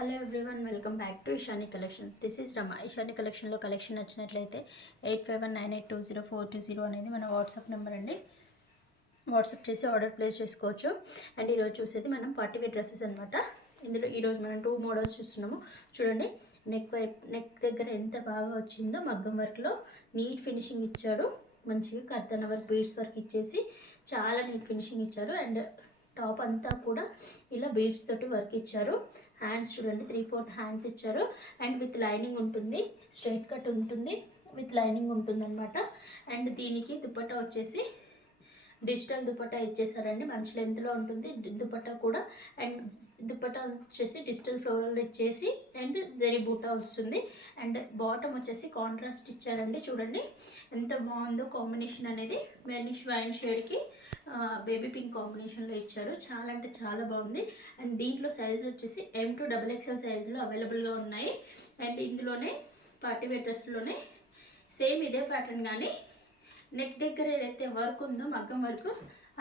Hello everyone, welcome back to Ishani collection. This is Rama. Ishani కలెక్షన్లో collection నచ్చినట్లయితే 8519820420 అనేది మన వాట్సాప్ నెంబర్ అండి. వాట్సాప్ చేసి ఆర్డర్ ప్లేస్ చేసుకోవచ్చు. అండ్ ఈరోజు చూసేది మనం పార్టీ వేర్ డ్రెస్సెస్ అనమాట. ఇందులో ఈరోజు మనం 2 మోడల్స్ చూస్తున్నాము. చూడండి, నెక్ దగ్గర ఎంత బాగా వచ్చిందో, మగ్గం వర్క్లో నీట్ ఫినిషింగ్ ఇచ్చాడు. మంచిగా కర్తన వర్క్, బీడ్స్ వర్క్ ఇచ్చేసి చాలా నీట్ ఫినిషింగ్ ఇచ్చారు. అండ్ టాప్ అంతా కూడా ఇలా బీడ్స్ తోటి వర్క్ ఇచ్చారు. హ్యాండ్స్ చూడండి, 3/4 హ్యాండ్స్ ఇచ్చారు. అండ్ విత్ లైనింగ్ ఉంటుంది, స్ట్రైట్ కట్ ఉంటుంది, విత్ లైనింగ్ ఉంటుంది అనమాట. అండ్ దీనికి దుపట్టా వచ్చేసి డిజిటల్ దుపట్టా ఇచ్చేసారండి. మంచి లెంత్లో ఉంటుంది దుపట్టా కూడా. అండ్ దుపట్టా వచ్చేసి డిజిటల్ ఫ్లోరల్ ఇచ్చేసి అండ్ జెరీ బూటా వస్తుంది. అండ్ బాటమ్ వచ్చేసి కాంట్రాస్ట్ ఇచ్చారండి. చూడండి ఎంత బాగుందో కాంబినేషన్ అనేది. మెర్నిష్ వైన్ షేడ్కి బేబీ పింక్ కాంబినేషన్లో ఇచ్చారు. చాలా అంటే చాలా బాగుంది. అండ్ దీంట్లో సైజ్ వచ్చేసి M to XXL సైజులో అవైలబుల్గా ఉన్నాయి. అండ్ ఇందులోనే పార్టీ వేర్ డ్రెస్లోనే సేమ్ ఇదే ప్యాటర్న్, కానీ నెక్ దగ్గర ఏదైతే వర్క్ ఉందో మగ్గం వర్క్,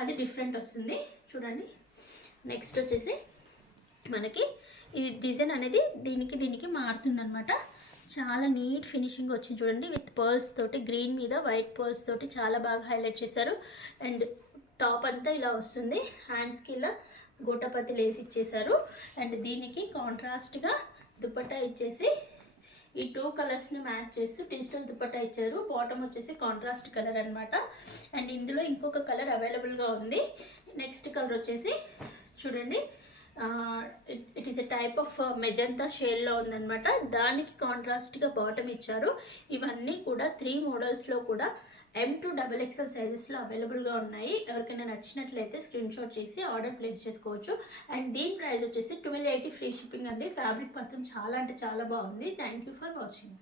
అది డిఫరెంట్ వస్తుంది. చూడండి, నెక్స్ట్ వచ్చేసి మనకి ఈ డిజైన్ అనేది దీనికి మారుతుంది అనమాట. చాలా నీట్ ఫినిషింగ్ వచ్చింది చూడండి. విత్ పర్ల్స్ తోటి, గ్రీన్ మీద వైట్ పర్ల్స్ తోటి చాలా బాగా హైలైట్ చేశారు. అండ్ టాప్ అంతా ఇలా వస్తుంది. హ్యాండ్స్కి ఇలా గోటపతి లేసి ఇచ్చేసారు. అండ్ దీనికి కాంట్రాస్ట్గా దుపట్టా ఇచ్చేసి ఈ 2 కలర్స్ని మ్యాచ్ చేస్తూ డిజిటల్ దుపట్టా ఇచ్చారు. బాటమ్ వచ్చేసి కాంట్రాస్ట్ కలర్ అనమాట. అండ్ ఇందులో ఇంకొక కలర్ అవైలబుల్గా ఉంది. నెక్స్ట్ కలర్ వచ్చేసి చూడండి, it is a type of magenta షేడ్లో ఉందన్నమాట. దానికి కాంట్రాస్ట్గా బాటమ్ ఇచ్చారు. ఇవన్నీ కూడా 3 మోడల్స్లో కూడా M to XXL సైజెస్లో అవైలబుల్గా ఉన్నాయి. ఎవరికైనా నచ్చినట్లయితే స్క్రీన్ షాట్ చేసి ఆర్డర్ ప్లేస్ చేసుకోవచ్చు. అండ్ దీని ప్రైస్ వచ్చేసి 1280 ఫ్రీ షిప్పింగ్ అండి. ఫ్యాబ్రిక్ మాత్రం చాలా అంటే చాలా బాగుంది. Thank you for watching.